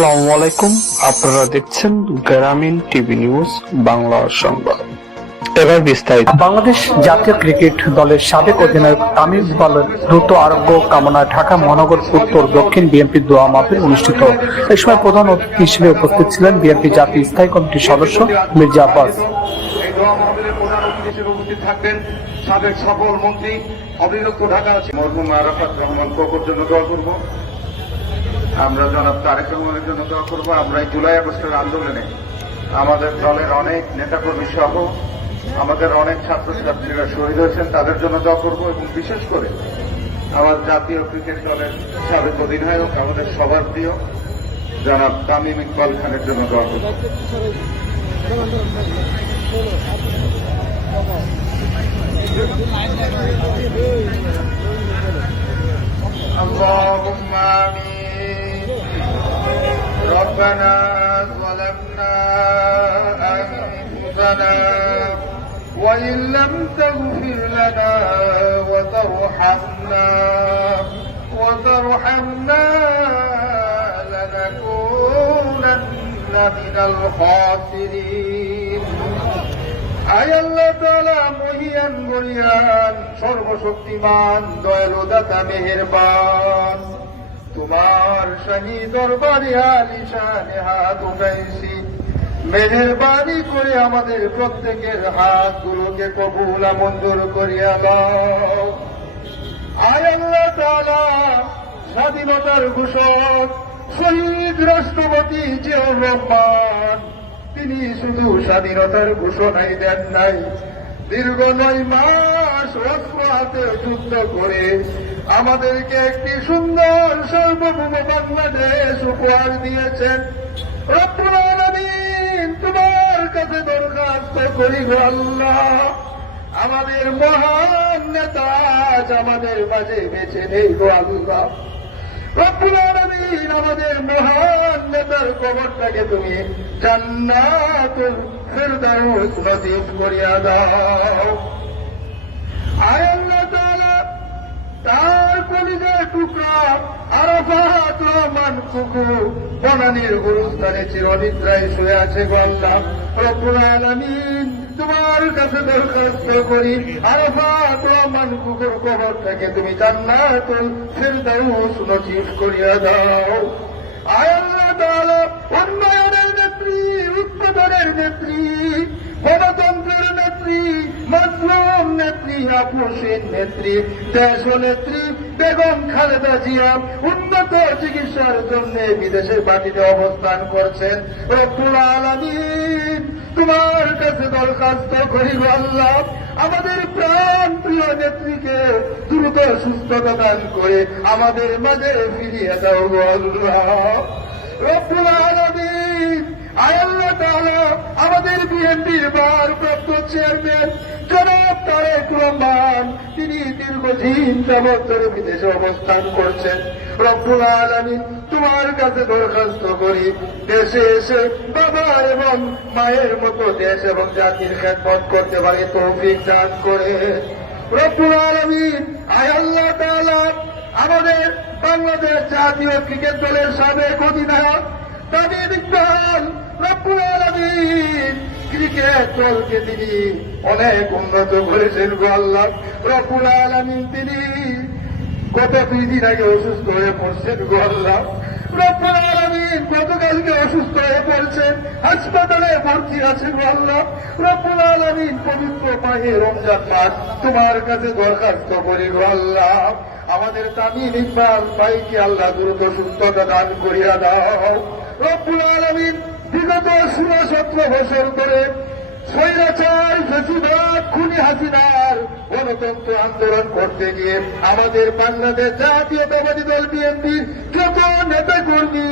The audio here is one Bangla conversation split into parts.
আসসালামু আলাইকুম আপনারা দেখছেন গ্রামীণ টিভি নিউজ বাংলা সংবাদ। এবার বিস্তারিত। বাংলাদেশ জাতীয় ক্রিকেট দলের সাবেক অধিনায়ক তামিম ইকবালের দ্রুত আরোগ্য কামনায় ঢাকা মহানগর উত্তর দক্ষিণ বিএনপি দোয়া মাহফিল অনুষ্ঠিত। এ সময় প্রধান অতিথি হিসেবে উপস্থিত ছিলেন বিএনপি জাতীয় স্থায়ী কমিটির সদস্য মির্জা আব্বাস। এই দোয়া মাহফিলের প্রধান অতিথি হিসেবে উপস্থিত থাকবেন সাবেক সফল মন্ত্রী অবিভক্ত ঢাকা আছে। মরহুম আরাফাত রহমান জন্য দোয়া করব। আমরা জনাব তারেক রহমানের জন্য দোয়া করব আমরা এই জুলাই আগস্টের আন্দোলনে আমাদের দলের অনেক নেতাকর্মী সহ আমাদের অনেক ছাত্রছাত্রীরা শহীদ হয়েছেন তাদের জন্য দোয়া করব এবং বিশেষ করে আমার জাতীয় ক্রিকেট দলের সাবেক অধিনায়ক আমাদের সবার প্রিয় জনাব তামিম ইকবাল খানের জন্য দোয়া করব اللهم آمين ربنا ظلمنا أنفسنا وإن لم تغفر لنا وترحمنا وترحمنا لنكونن من الخاسرين আয় আল্লাহ তাআলা মহিয়ান গরিয়ান সর্বশক্তিমান দয়ালু দাতা মেহেরবান তোমার শাহী দরবারে আলিশানে হাত উঠাইছি। মেহেরবানি করে আমাদের প্রত্যেকের হাতগুলোকে কবুল মঞ্জুর করিয়া দাও। আয় আল্লাহ তাআলা, স্বাধীনতার ঘোষক, শহীদ রাষ্ট্রপতি জিয়াউর রহমান, তিনি শুধু স্বাধীনতার ঘোষণাই দেন নাই, দীর্ঘ নয় মাস অস্ত্র হাতে যুদ্ধ করে আমাদেরকে একটি সুন্দর সার্বভৌম বাংলাদেশ উপহার দিয়েছেন। তোমার কাছে দরখাস্ত করি আল্লাহ। আমাদের মহান নেতা আজ আমাদের মাঝে বেছে নেই গো আল্লাহ। আমাদের মহান নেতার কবরটাকে তুমি জান্নাতুল ফেরদাউস নসিব করিয়া দাও। আয় আল্লাহ তাআলা তার কলিজার টুকরা আরাফাত বনানীর গুরুস্থানে চিরনিদ্রায় শুয়ে আছে গো আল্লাহ রব্বুল আলামিন, তোমার কাছে দরখাস্ত করি। আরাফাত রহমান কুকুর কবরটাকে তুমি জান্নাতুল ফেরদাউস নসিব করিয়া দাও। আল্লাহ উন্নয়নের নেত্রী, উৎপাদনের নেত্রী, গণতন্ত্রের নেত্রী, মজলুম নেত্রী আপুসের নেত্রী দেশ নেত্রী বেগম খালেদা জিয়া উন্নত চিকিৎসার জন্য বিদেশের মাটিতে অবস্থান করছেন। রব্বুল আলামিন, তোমার কাছে দরখাস্ত করিব আল্লাহ। আমাদের প্রাণ প্রিয় নেত্রীকে দ্রুত সুস্থতা দান করে আমাদের মাঝে ফিরিয়ে দাও আল্লাহ। রব্বুল আলামিন, আয় আল্লাহ তাআলা আমাদের বিএনপির ভারপ্রাপ্ত চেয়ারম্যান জনাব তারেক রহমান তিনি দীর্ঘদিন যাবৎ ধরে বিদেশে অবস্থান করছেন। রব্বুল আলামিন তোমার কাছে দরখাস্ত করি, দেশে এসে বাবা এবং মায়ের মতো দেশ এবং জাতির খেদমত করতে পারে, তৌফিক দান করে। রব্বুল আলামিন, আয় আল্লাহ তাআলা, আমাদের বাংলাদেশ জাতীয় ক্রিকেট দলের সাবেক অধিনায়ক তামিম ইকবাল, রব্বুল আলামিন। ক্রিকেট দলকে তিনি অনেক উন্নত করেছেন গো আল্লাহ। রব্বুল আলামিন তিনি দুই দিন আগে অসুস্থ হয়ে পড়ছেন গো আল্লাহ। রব্বুল আলামিন গতকালকে অসুস্থ হয়ে পড়ছেন, হাসপাতালে ভর্তি আছেন আল্লাহ। রব্বুল আলামিন পবিত্র পায়ে রমজান মাস তোমার কাছে দরখাস্ত করি আল্লাহ। আমাদের তামিম ইকবাল ভাইকে আল্লাহ দ্রুত সুস্থতা দান করিয়া দাও। রব্বুল আলামিন ষোলো সতেরো বছর ধরে স্বৈরাচার, ফেসিবাদ, খুনি হাসিনার গণতন্ত্র আন্দোলন করতে গিয়ে আমাদের বাংলাদেশ জাতীয়তাবাদী দল বিএনপির যত নেতা কর্মী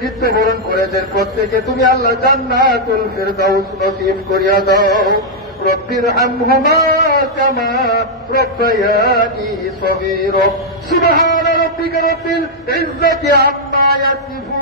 মৃত্যুবরণ করেছেন প্রত্যেকে, তুমি আল্লাহ জান্নাতুল ফেরদাউস নসিব করিয়া দাও। রব্বির হামহুমা কামা রব্বায়ানি সগীরা। সুবহান রব্বিকা রব্বিল ইজ্জাতি আম্মা ইয়াসিফুন।